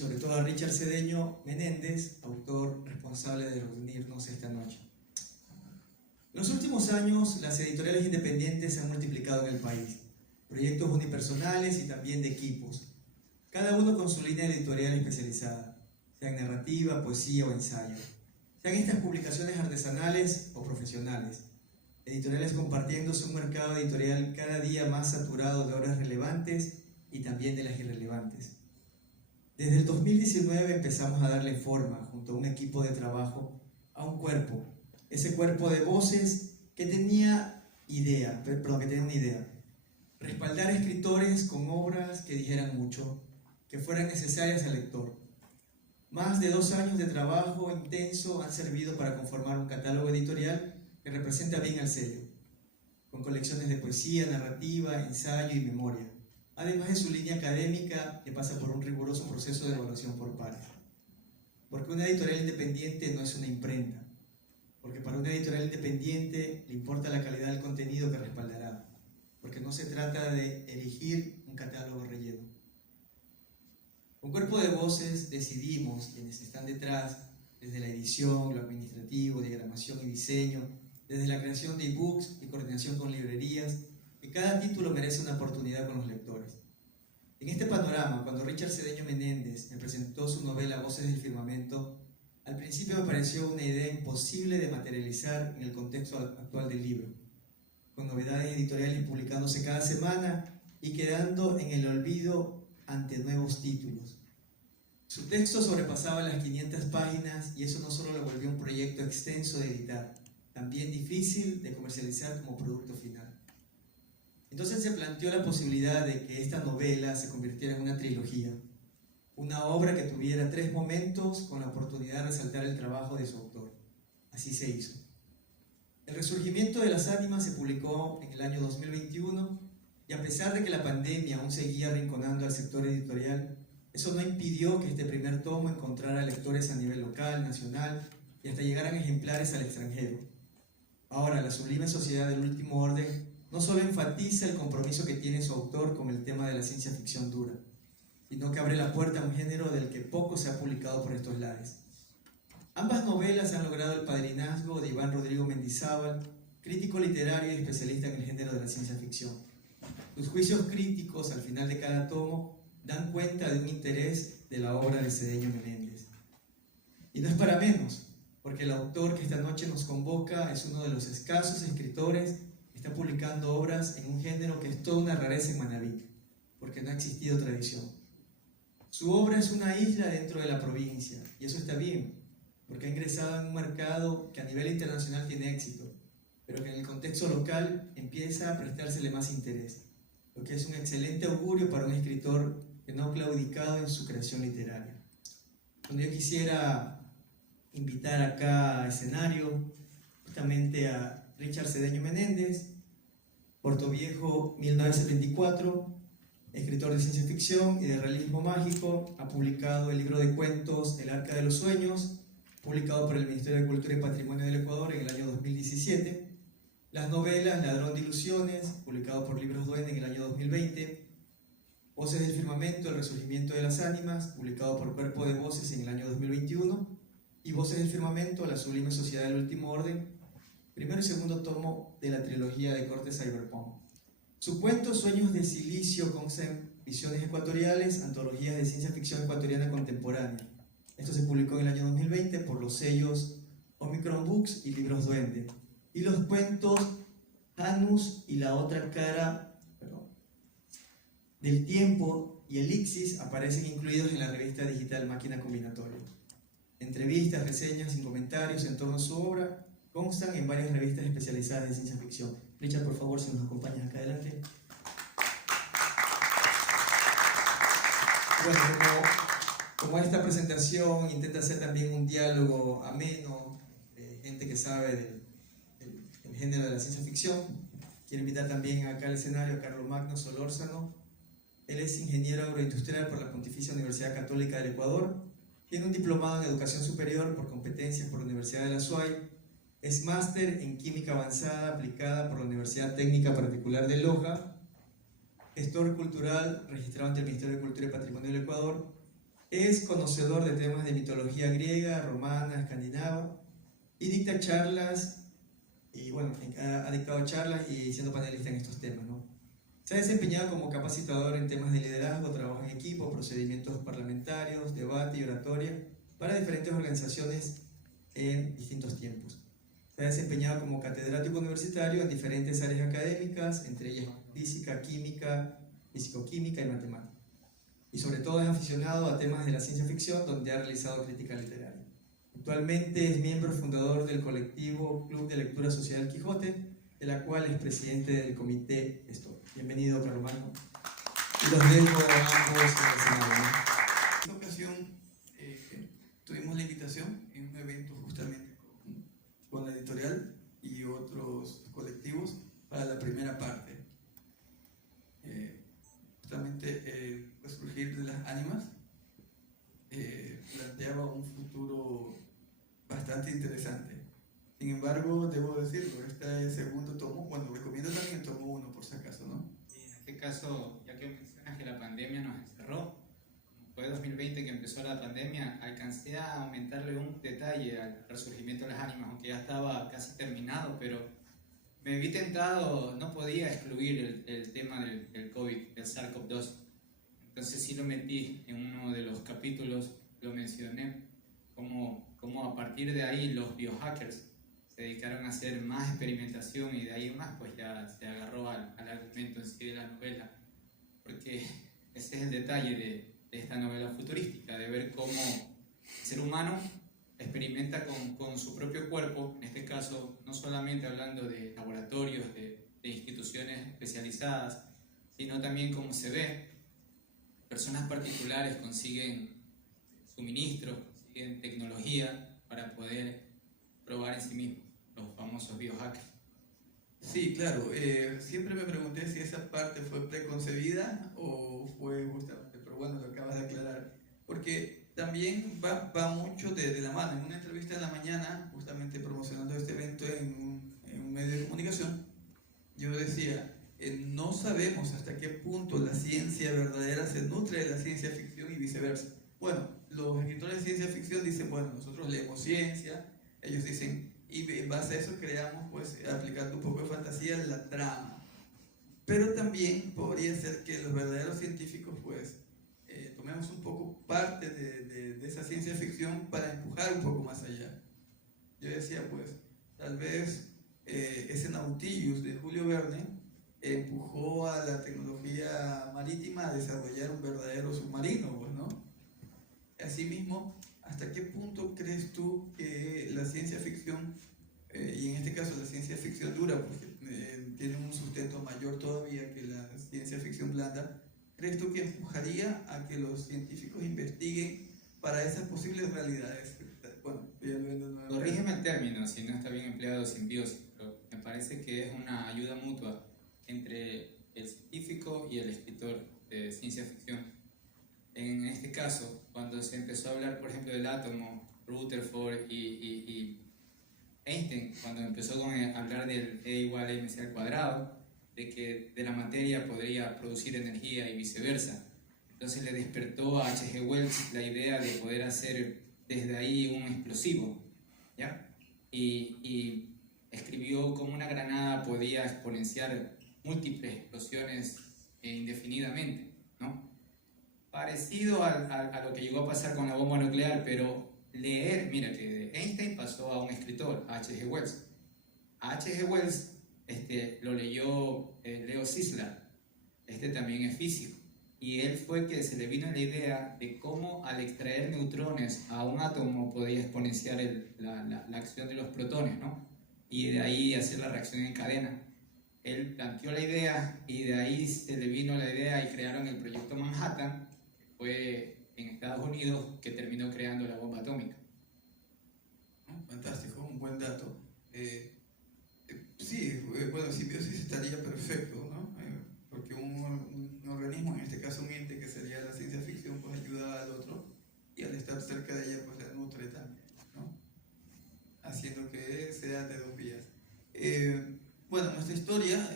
sobre todo a Richard Cedeño Menéndez, autor responsable de reunirnos esta noche. En los últimos años, las editoriales independientes se han multiplicado en el país, proyectos unipersonales y también de equipos, cada uno con su línea editorial especializada, sea en narrativa, poesía o ensayo, sean estas publicaciones artesanales o profesionales, editoriales compartiéndose un mercado editorial cada día más saturado de obras relevantes y también de las irrelevantes. Desde el 2019 empezamos a darle forma, junto a un equipo de trabajo, a un cuerpo, ese cuerpo de voces que tenía una idea, respaldar escritores con obras que dijeran mucho, que fueran necesarias al lector. Más de 2 años de trabajo intenso han servido para conformar un catálogo editorial que representa bien al sello, con colecciones de poesía, narrativa, ensayo y memoria, además de su línea académica que pasa por un riguroso proceso de evaluación por pares. Porque una editorial independiente no es una imprenta, porque para una editorial independiente le importa la calidad del contenido que respaldará, porque no se trata de elegir un catálogo relleno. Un cuerpo de voces decidimos, quienes están detrás, desde la edición, lo administrativo, diagramación y diseño, desde la creación de ebooks y coordinación con librerías, que cada título merece una oportunidad con los lectores. En este panorama, cuando Richard Cedeño Menéndez me presentó su novela Voces del Firmamento, al principio me pareció una idea imposible de materializar en el contexto actual del libro, con novedades editoriales publicándose cada semana y quedando en el olvido ante nuevos títulos. Su texto sobrepasaba las 500 páginas y eso no solo lo volvió un proyecto extenso de editar, también difícil de comercializar como producto final. Entonces se planteó la posibilidad de que esta novela se convirtiera en una trilogía, una obra que tuviera 3 momentos con la oportunidad de resaltar el trabajo de su autor. Así se hizo. El resurgimiento de las ánimas se publicó en el año 2021 y a pesar de que la pandemia aún seguía arrinconando al sector editorial, eso no impidió que este primer tomo encontrara lectores a nivel local, nacional y hasta llegaran ejemplares al extranjero. Ahora, la sublime sociedad del último orden no solo enfatiza el compromiso que tiene su autor con el tema de la ciencia ficción dura, sino que abre la puerta a un género del que poco se ha publicado por estos lares. Ambas novelas han logrado el padrinazgo de Iván Rodrigo Mendizábal, crítico literario y especialista en el género de la ciencia ficción. Sus juicios críticos al final de cada tomo dan cuenta de un interés de la obra de Cedeño Menéndez. Y no es para menos, porque el autor que esta noche nos convoca es uno de los escasos escritores que está publicando obras en un género que es toda una rareza en Manabí, porque no ha existido tradición. Su obra es una isla dentro de la provincia, y eso está bien, porque ha ingresado en un mercado que a nivel internacional tiene éxito, pero que en el contexto local empieza a prestársele más interés, lo que es un excelente augurio para un escritor que no ha claudicado en su creación literaria. Cuando yo quisiera invitar acá a escenario justamente a Richard Cedeño Menéndez, Portoviejo 1974, escritor de ciencia ficción y de realismo mágico, ha publicado el libro de cuentos El Arca de los Sueños, publicado por el Ministerio de Cultura y Patrimonio del Ecuador en el año 2017, las novelas Ladrón de Ilusiones, publicado por Libros Duende en el año 2020, Voces del Firmamento, El Resurgimiento de las Ánimas, publicado por Cuerpo de Voces en el año 2021, y Voces del Firmamento, La Sublime Sociedad del Último Orden, primero y segundo tomo de la trilogía de corte cyberpunk. Su cuento Sueños de Silicio Concept, Visiones Ecuatoriales, antologías de ciencia ficción ecuatoriana contemporánea. Esto se publicó en el año 2020 por los sellos Omicron Books y Libros Duende. Y los cuentos Janus y la otra cara del tiempo y Elixis aparecen incluidos en la revista digital Máquina Combinatoria. Entrevistas, reseñas y comentarios en torno a su obra constan en varias revistas especializadas en ciencia ficción. Richard, por favor, si nos acompañas acá adelante. Bueno, como esta presentación intenta ser también un diálogo ameno, gente que sabe del género de la ciencia ficción, quiero invitar también acá al escenario a Carlos Magno Solórzano. Él es ingeniero agroindustrial por la Pontificia Universidad Católica del Ecuador, tiene un diplomado en educación superior por competencias por la Universidad de la SUAY, es máster en química avanzada aplicada por la Universidad Técnica Particular de Loja, gestor cultural registrado ante el Ministerio de Cultura y Patrimonio del Ecuador, Es conocedor de temas de mitología griega, romana, escandinava y dicta charlas y bueno, ha dictado charlas y siendo panelista en estos temas, ¿no? Se ha desempeñado como capacitador en temas de liderazgo, trabajo en equipo, procedimientos parlamentarios, debate y oratoria para diferentes organizaciones en distintos tiempos. Se ha desempeñado como catedrático universitario en diferentes áreas académicas, entre ellas física, química, fisicoquímica y matemática. Y sobre todo es aficionado a temas de la ciencia ficción, donde ha realizado crítica literaria. Actualmente es miembro fundador del colectivo Club de Lectura Social Quijote, de la cual es presidente del comité Estoy. Bienvenido, Carlos Magno. Y los dejo a ambos en el Senado, ¿no? En esta ocasión tuvimos la invitación en un evento justamente con la editorial y otros colectivos para la primera parte. Justamente el resurgir de las ánimas planteaba un futuro bastante interesante. Sin embargo, debo decirlo, este segundo tomo, bueno, recomiendo también el tomo 1 por si acaso, ¿no? Sí, en este caso, ya que mencionas que la pandemia nos encerró, como fue 2020 que empezó la pandemia, alcancé a aumentarle un detalle al resurgimiento de las ánimas, aunque ya estaba casi terminado, pero me vi tentado, no podía excluir el tema del COVID, del SARS-CoV-2. Entonces sí lo metí en uno de los capítulos, lo mencioné, como a partir de ahí los biohackers se dedicaron a hacer más experimentación y de ahí en más pues ya se agarró al argumento en sí de la novela, porque ese es el detalle de esta novela futurística, de ver cómo el ser humano experimenta con su propio cuerpo, en este caso no solamente hablando de laboratorios, de instituciones especializadas, sino también como se ve, personas particulares consiguen suministros, consiguen tecnología para poder probar en sí mismos, los famosos biohackers. Sí, claro. Siempre me pregunté si esa parte fue preconcebida o fue justamente, pero bueno, lo acabas de aclarar. Porque también va mucho de la mano. En una entrevista en la mañana, justamente promocionando este evento en un medio de comunicación, yo decía, no sabemos hasta qué punto la ciencia verdadera se nutre de la ciencia ficción y viceversa. Bueno, los escritores de ciencia ficción dicen, bueno, nosotros leemos ciencia, ellos dicen, y en base a eso creamos, pues, aplicando un poco de fantasía, la trama. Pero también podría ser que los verdaderos científicos, pues, tomemos un poco parte de esa ciencia ficción para empujar un poco más allá. Yo decía, pues, tal vez ese Nautilus de Julio Verne empujó a la tecnología marítima a desarrollar un verdadero submarino, pues, ¿no? Asimismo, ¿hasta qué punto crees tú que la ciencia ficción, y en este caso la ciencia ficción dura, porque tiene un sustento mayor todavía que la ciencia ficción blanda, crees tú que empujaría a que los científicos investiguen para esas posibles realidades? Bueno, Corrígeme el término, si no está bien empleado, simbiosis, pero me parece que es una ayuda mutua entre el científico y el escritor de ciencia ficción. En este caso, cuando se empezó a hablar, por ejemplo, del átomo, Rutherford y Einstein, cuando empezó a hablar del E igual a mc al cuadrado, de que de la materia podría producir energía y viceversa. Entonces le despertó a H.G. Wells la idea de poder hacer desde ahí un explosivo, ¿ya? Y escribió cómo una granada podía exponenciar múltiples explosiones indefinidamente, ¿no? Parecido a lo que llegó a pasar con la bomba nuclear, pero leer, mira que de Einstein pasó a un escritor, a H.G. Wells. A H.G. Wells lo leyó Leo Szilard, también es físico, y él fue que se le vino la idea de cómo al extraer neutrones a un átomo podía exponenciar la acción de los protones, ¿no? Y de ahí hacer la reacción en cadena. Él planteó la idea y de ahí se le vino la idea y crearon el proyecto Manhattan, que fue en Estados Unidos, que terminó creando la bomba atómica. Fantástico, un buen dato. Sí, bueno, simbiosis estaría perfecto, ¿no? Porque un organismo, en este caso un ente que sería la ciencia ficción, pues ayuda al otro y al estar cerca de ella, pues la nutre también, ¿no? Haciendo que sea de dos vías. Bueno, nuestra historia,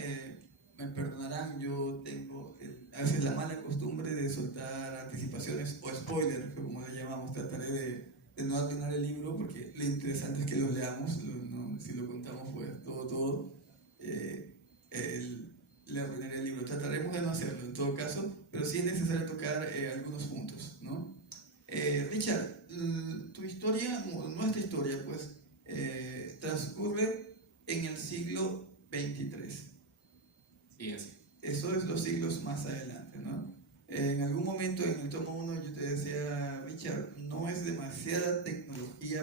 me perdonarán, yo tengo a veces la mala costumbre de soltar anticipaciones o spoilers, como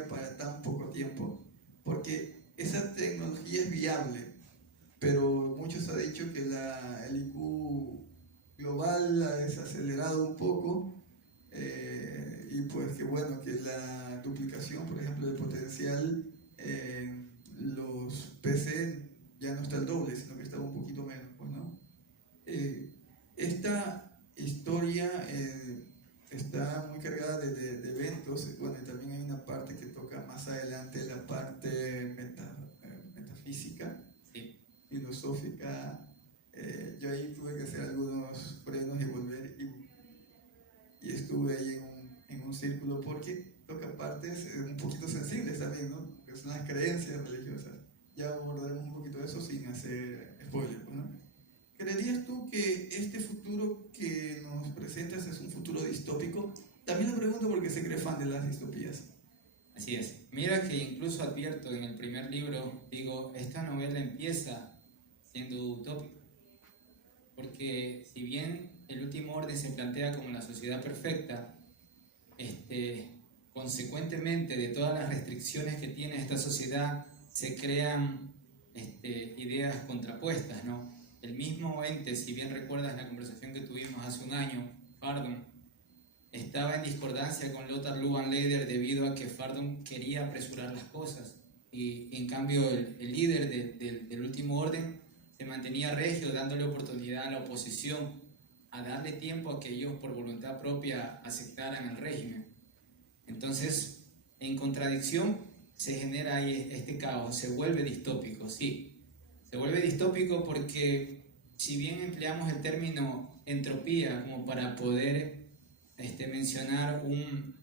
tecnología para tan poco tiempo, porque esa tecnología es viable, pero muchos han dicho que el IQ global ha desacelerado un poco, y pues que bueno, que la duplicación, por ejemplo, del potencial en los PC ya no está el doble, sino que está un poquito menos, pues, ¿no? Esta historia está muy cargada de eventos, bueno, y también hay una parte que toca más adelante, la parte metafísica, Sí. filosófica. Yo ahí tuve que hacer algunos frenos y volver, y estuve ahí en un círculo porque toca partes un poquito sensibles también, ¿no? Que son las creencias religiosas. Ya abordaremos un poquito de eso sin hacer spoilers, ¿no? ¿Creerías tú que este futuro que nos presentas es un futuro distópico? También lo pregunto porque sé que eres fan de las distopías. Así es. Mira que incluso advierto en el primer libro, digo, esta novela empieza siendo utópica. Porque si bien el último orden se plantea como la sociedad perfecta, consecuentemente de todas las restricciones que tiene esta sociedad, se crean ideas contrapuestas, ¿no? El mismo ente, si bien recuerdas la conversación que tuvimos hace un año, Fardum, estaba en discordancia con Lothar Luban-Leder debido a que Fardum quería apresurar las cosas, y en cambio el líder del último orden se mantenía regio, dándole oportunidad a la oposición a darle tiempo a que ellos por voluntad propia aceptaran el régimen. Entonces, en contradicción se genera ahí este caos, se vuelve distópico, sí. Se vuelve distópico porque si bien empleamos el término entropía como para poder mencionar un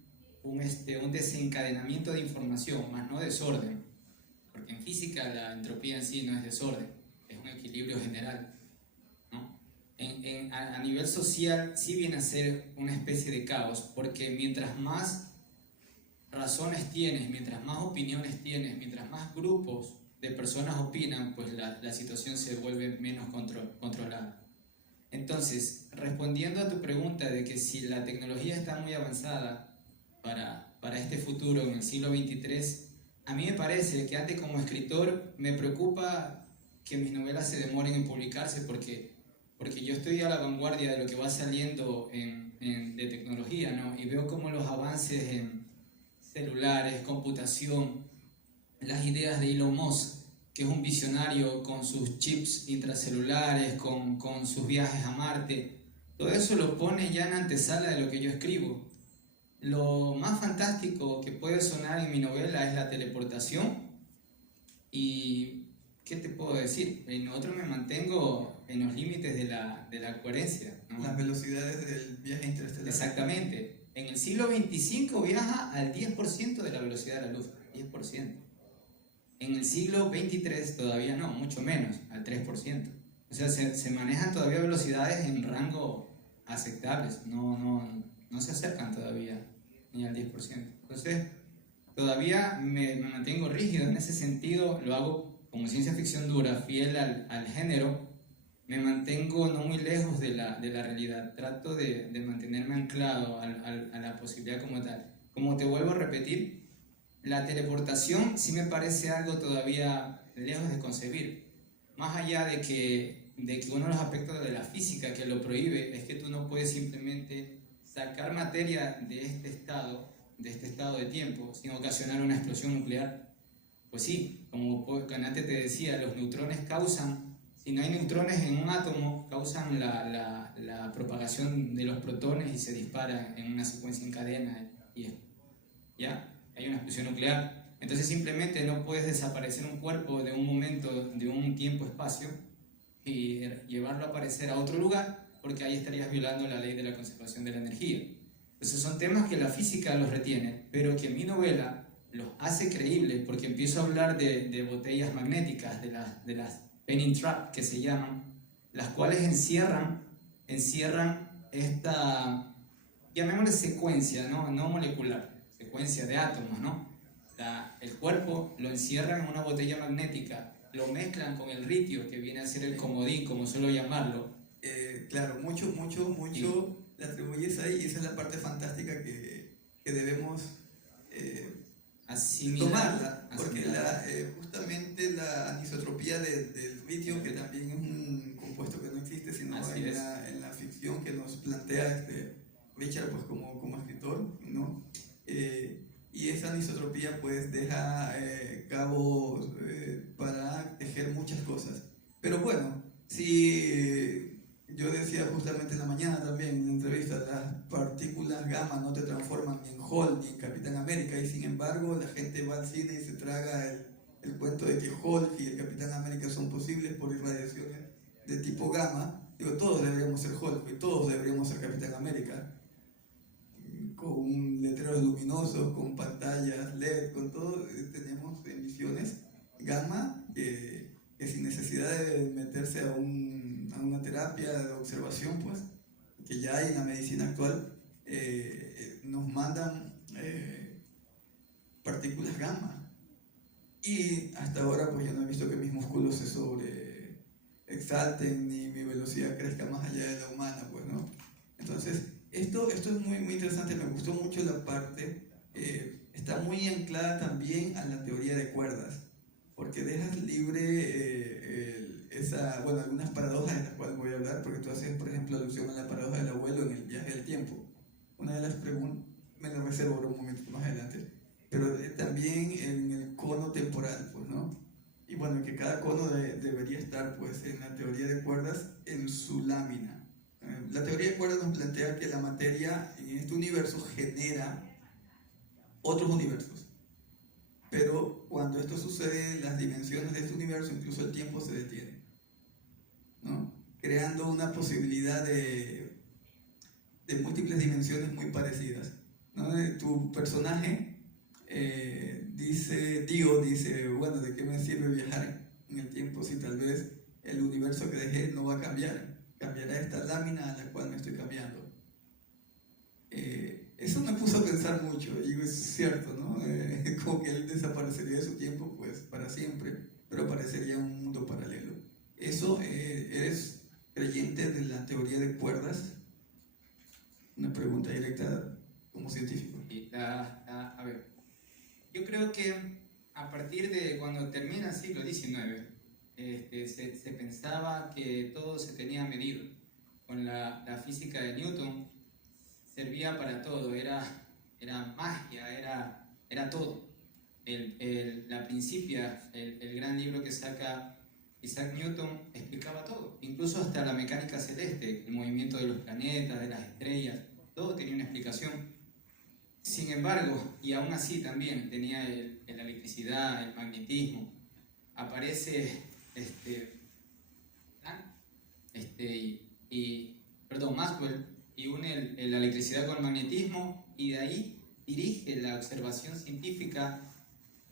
desencadenamiento de información, más no desorden, porque en física la entropía en sí no es desorden, es un equilibrio general, ¿no? A nivel social sí viene a ser una especie de caos, porque mientras más razones tienes, mientras más opiniones tienes, mientras más grupos de personas opinan, pues la situación se vuelve menos controlada. Entonces, respondiendo a tu pregunta de que si la tecnología está muy avanzada para este futuro en el siglo XXIII, a mí me parece que antes como escritor me preocupa que mis novelas se demoren en publicarse porque yo estoy a la vanguardia de lo que va saliendo de tecnología, ¿no? Y veo como los avances en celulares, computación, las ideas de Elon Musk, que es un visionario con sus chips intracelulares, con sus viajes a Marte, todo eso lo pone ya en antesala de lo que yo escribo. Lo más fantástico que puede sonar en mi novela es la teleportación, y ¿qué te puedo decir? En otro me mantengo en los límites de la coherencia, ¿no? Las velocidades del viaje interestelar. Exactamente. En el siglo XXV viaja al 10% de la velocidad de la luz, 10%. En el siglo XXIII todavía no, mucho menos, al 3%. O sea, se manejan todavía velocidades en rango aceptables, no se acercan todavía ni al 10%. Entonces, todavía me mantengo rígido en ese sentido, lo hago como ciencia ficción dura, fiel al género, me mantengo no muy lejos de la realidad, trato de mantenerme anclado a la posibilidad como tal. Como te vuelvo a repetir, la teleportación sí me parece algo todavía lejos de concebir, más allá de que uno de los aspectos de la física que lo prohíbe es que tú no puedes simplemente sacar materia de este estado de tiempo sin ocasionar una explosión nuclear. Pues sí, como antes te decía, los neutrones causan, si no hay neutrones en un átomo, causan la propagación de los protones y se dispara en una secuencia en cadena y ¿ya? Hay una explosión nuclear. Entonces simplemente no puedes desaparecer un cuerpo de un momento, de un tiempo-espacio y llevarlo a aparecer a otro lugar, porque ahí estarías violando la ley de la conservación de la energía. Entonces son temas que la física los retiene, pero que mi novela los hace creíbles, porque empiezo a hablar de botellas magnéticas, de las penning trap que se llaman, las cuales encierran esta, llamémosle secuencia, no molecular, secuencia de átomos, ¿no? El cuerpo lo encierran en una botella magnética, lo mezclan con el litio, que viene a ser el comodín, como suelo llamarlo. Claro, mucho le atribuyes ahí, y esa es la parte fantástica que debemos esta anisotropía pues deja cabos para tejer muchas cosas. Pero bueno, si yo decía justamente en la mañana también en una entrevista, las partículas gamma no te transforman ni en Hulk ni en Capitán América, y sin embargo la gente va al cine y se traga el cuento de que Hulk y el Capitán América son posibles por irradiaciones de tipo gamma. Digo, todos deberíamos ser Hulk y todos deberíamos ser Capitán América, con letreros luminosos, con pantallas LED, con todo. Tenemos emisiones gamma que sin necesidad de meterse a una terapia de observación, pues, que ya hay en la medicina actual, nos mandan partículas gamma. Y hasta ahora pues yo no he visto que mis músculos se sobreexalten ni mi velocidad crezca más allá de la humana, pues, ¿no? Entonces, esto es muy, muy interesante, me gustó mucho la parte, está muy anclada también a la teoría de cuerdas, porque dejas libre algunas paradojas de las cuales voy a hablar, porque tú haces, por ejemplo, alusión a la paradoja del abuelo en el viaje del tiempo. Una de las preguntas, me lo reservo ahora un momento más adelante, pero también en el cono temporal, pues, ¿no? Y bueno, que cada cono debería estar, pues, en la teoría de cuerdas en su lámina. La teoría de cuerdas nos plantea que la materia en este universo genera otros universos, pero cuando esto sucede, las dimensiones de este universo, incluso el tiempo, se detiene, ¿no? Creando una posibilidad de múltiples dimensiones muy parecidas, ¿no? Tu personaje dice, bueno, ¿de qué me sirve viajar en el tiempo si tal vez el universo que dejé no va a cambiar? Cambiará esta lámina a la cual me estoy cambiando. Eso me puso a pensar mucho, y digo, es cierto, ¿no? Como que él desaparecería de su tiempo, pues, para siempre, pero aparecería un mundo paralelo. Eso, ¿eres creyente de la teoría de cuerdas? Una pregunta directa como científico. A ver, yo creo que a partir de cuando termina el siglo XIX, se pensaba que todo se tenía medido. Con la física de Newton servía para todo, era magia, era todo. La Principia, el gran libro que saca Isaac Newton, explicaba todo, incluso hasta la mecánica celeste, el movimiento de los planetas, de las estrellas, todo tenía una explicación. Sin embargo, y aún así también tenía la electricidad, el magnetismo. Aparece Maxwell, y une la electricidad con el magnetismo, y de ahí dirige la observación científica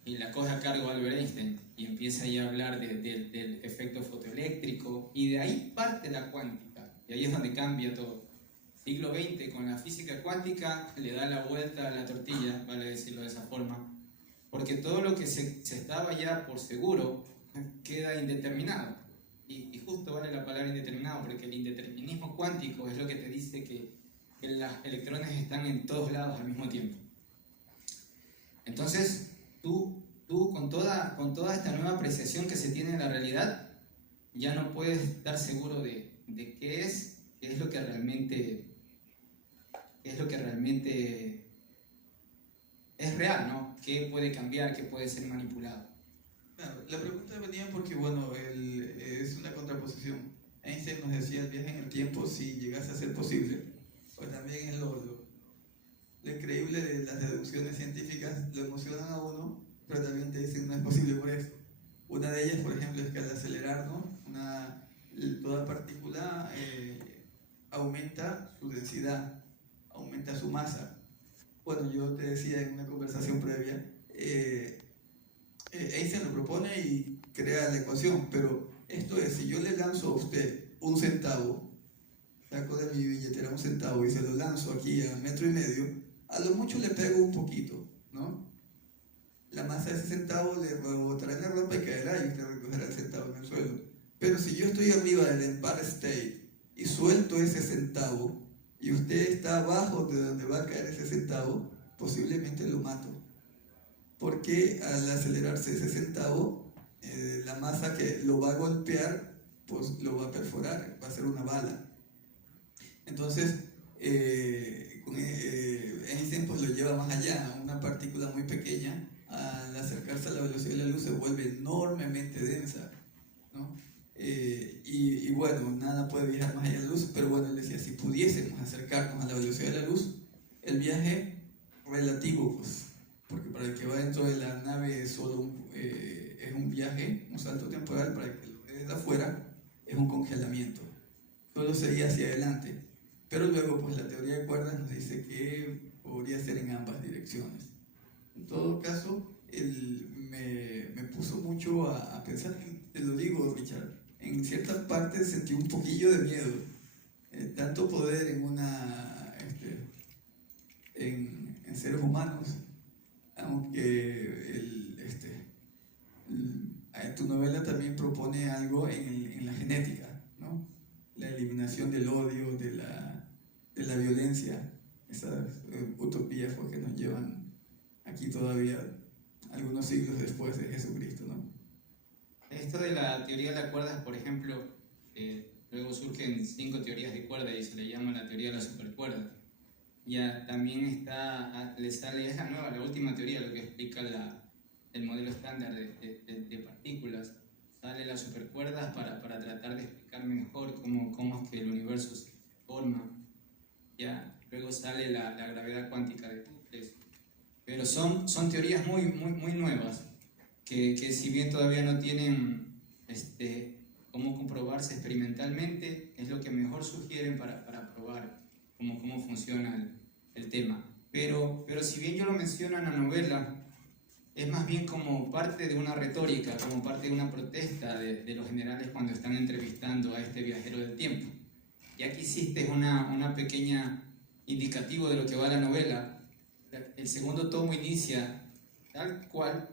y la coge a cargo Albert Einstein, y empieza ya a hablar del efecto fotoeléctrico, y de ahí parte la cuántica, y ahí es donde cambia todo. Siglo XX, con la física cuántica, le da la vuelta a la tortilla, vale decirlo de esa forma, porque todo lo que se estaba ya por seguro queda indeterminado. Y justo vale la palabra indeterminado, porque el indeterminismo cuántico es lo que te dice que los electrones están en todos lados al mismo tiempo. Entonces, tú con toda esta nueva apreciación que se tiene de la realidad, ya no puedes estar seguro de qué es lo que realmente es real, ¿no? ¿Qué puede cambiar, qué puede ser manipulado? Claro, la pregunta venía porque, bueno, es una contraposición. Einstein nos decía el viaje en el tiempo, si llegase a ser posible, pues también es lo increíble de las deducciones científicas, lo emocionan a uno, pero también te dicen no es posible por eso. Una de ellas, por ejemplo, es que al acelerarnos, toda partícula aumenta su densidad, aumenta su masa. Bueno, yo te decía en una conversación previa, Einstein lo propone y crea la ecuación, pero esto es, si yo le lanzo a usted un centavo, saco de mi billetera un centavo y se lo lanzo aquí a 1,5 metros, a lo mucho le pego un poquito, ¿no? La masa de ese centavo le rebotará en la ropa y caerá y usted recogerá el centavo en el suelo. Pero si yo estoy arriba del Empire State y suelto ese centavo y usted está abajo de donde va a caer ese centavo, posiblemente lo mato. Porque al acelerarse ese centavo, la masa que lo va a golpear, pues lo va a perforar, va a ser una bala. Entonces, Einstein pues lo lleva más allá. Una partícula muy pequeña, al acercarse a la velocidad de la luz, se vuelve enormemente densa, ¿no? Y bueno, nada puede viajar más allá de la luz, pero bueno, él decía, si pudiésemos acercarnos a la velocidad de la luz, el viaje relativo, pues, porque para el que va dentro de la nave es un viaje, un salto temporal, para el que lo ve desde afuera es un congelamiento, solo sería hacia adelante, pero luego pues la teoría de cuerdas nos dice que podría ser en ambas direcciones. En todo caso, me puso mucho a pensar, te lo digo, Richard, en ciertas partes sentí un poquillo de miedo, tanto poder en seres humanos, aunque tu novela también propone algo en la genética, ¿no? La eliminación del odio, de la violencia, esas utopías pues, que nos llevan aquí todavía algunos siglos después de Jesucristo, ¿no? Esto de la teoría de las cuerdas, por ejemplo, luego surgen 5 teorías de cuerda y se le llama la teoría de las supercuerdas. Ya también le sale, es la nueva, la última teoría, lo que explica el modelo estándar de partículas. Sale las supercuerdas para tratar de explicar mejor cómo es que el universo se forma. Ya, luego sale la gravedad cuántica de Hubble. Pero son teorías muy nuevas, que si bien todavía no tienen cómo comprobarse experimentalmente, es lo que mejor sugieren para probar cómo funciona el tema. Pero si bien yo lo menciono en la novela, es más bien como parte de una retórica, como parte de una protesta de los generales cuando están entrevistando a este viajero del tiempo. Y aquí hiciste una pequeña indicativo de lo que va la novela. El segundo tomo inicia tal cual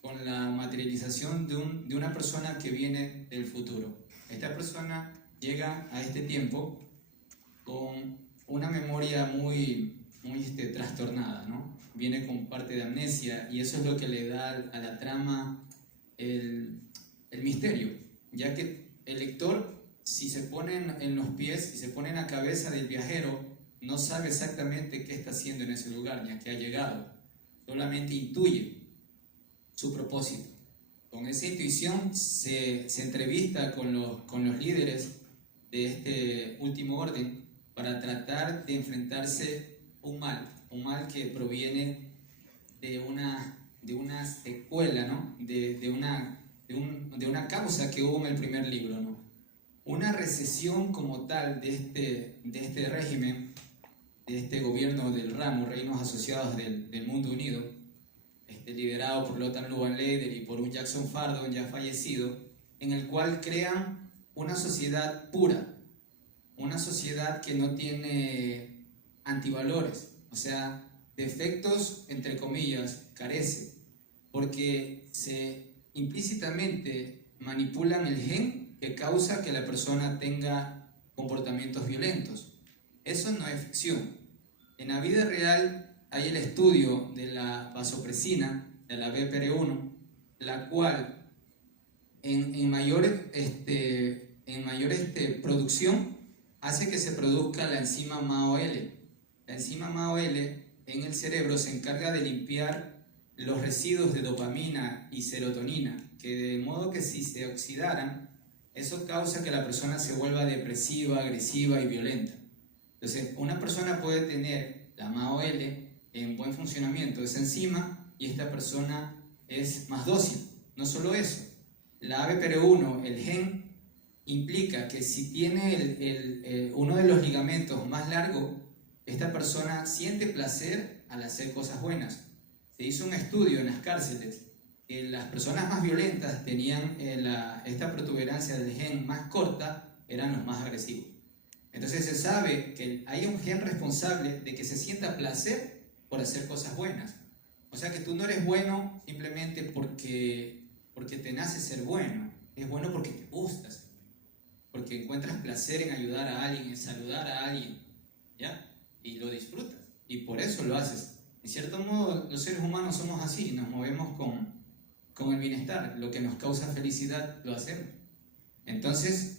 con la materialización de una persona que viene del futuro. Esta persona llega a este tiempo con una memoria muy trastornada, ¿no? Viene con parte de amnesia y eso es lo que le da a la trama el misterio, ya que el lector, si se pone en los pies, si se pone en la cabeza del viajero, no sabe exactamente qué está haciendo en ese lugar ni a qué ha llegado, solamente intuye su propósito. Con esa intuición se entrevista con los líderes de este último orden para tratar de enfrentarse un mal que proviene de una secuela, ¿no? de una causa que hubo en el primer libro, ¿no? Una recesión como tal de este régimen, de este gobierno del ramo, reinos asociados del mundo unido, liderado por Lothar Leuwenhoek y por un Jackson Fardon ya fallecido, en el cual crean una sociedad pura, una sociedad que no tiene antivalores, o sea, defectos, entre comillas, carece, porque se implícitamente manipulan el gen que causa que la persona tenga comportamientos violentos. Eso no es ficción. En la vida real hay el estudio de la vasopresina, de la BPR1, la cual en mayor producción hace que se produzca la enzima MAOL. La enzima MAOL en el cerebro se encarga de limpiar los residuos de dopamina y serotonina, que de modo que si se oxidaran, eso causa que la persona se vuelva depresiva, agresiva y violenta. Entonces, una persona puede tener la MAOL en buen funcionamiento de esa enzima y esta persona es más dócil. No solo eso, la ABPR1, el gen, implica que si tiene uno de los ligamentos más largo, esta persona siente placer al hacer cosas buenas. Se hizo un estudio en las cárceles que las personas más violentas tenían esta protuberancia del gen más corta, eran los más agresivos. Entonces se sabe que hay un gen responsable de que se sienta placer por hacer cosas buenas. O sea que tú no eres bueno simplemente porque te nace ser bueno, es bueno porque te gustas, porque encuentras placer en ayudar a alguien, en saludar a alguien, ¿ya? Y lo disfrutas, y por eso lo haces. En cierto modo, los seres humanos somos así, nos movemos con el bienestar, lo que nos causa felicidad lo hacemos. Entonces,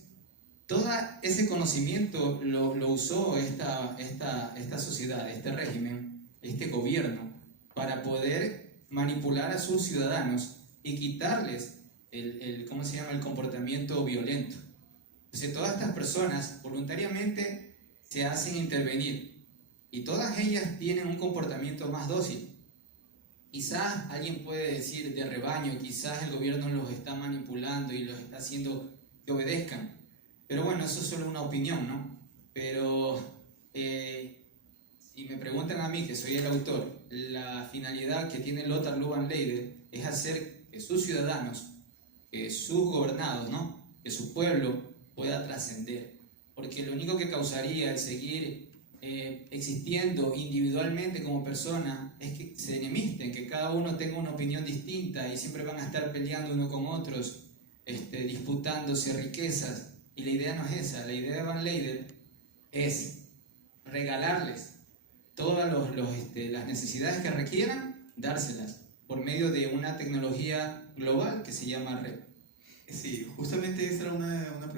todo ese conocimiento lo usó esta sociedad, este régimen, este gobierno para poder manipular a sus ciudadanos y quitarles ¿cómo se llama?, el comportamiento violento. Entonces todas estas personas voluntariamente se hacen intervenir y todas ellas tienen un comportamiento más dócil. Quizás alguien puede decir de rebaño, quizás el gobierno los está manipulando y los está haciendo que obedezcan. Pero bueno, eso es solo una opinión, ¿no? Pero si me preguntan a mí, que soy el autor, la finalidad que tiene Lothar Leuwenleder es hacer que sus ciudadanos, que sus gobernados, ¿no?, que su pueblo pueda trascender. Porque lo único que causaría el seguir existiendo individualmente como persona es que se enemisten, que cada uno tenga una opinión distinta y siempre van a estar peleando uno con otros, disputándose riquezas. Y la idea no es esa. La idea de Van Leyden es regalarles todas las necesidades que requieran, dárselas por medio de una tecnología global que se llama red. Sí, justamente esa era una pregunta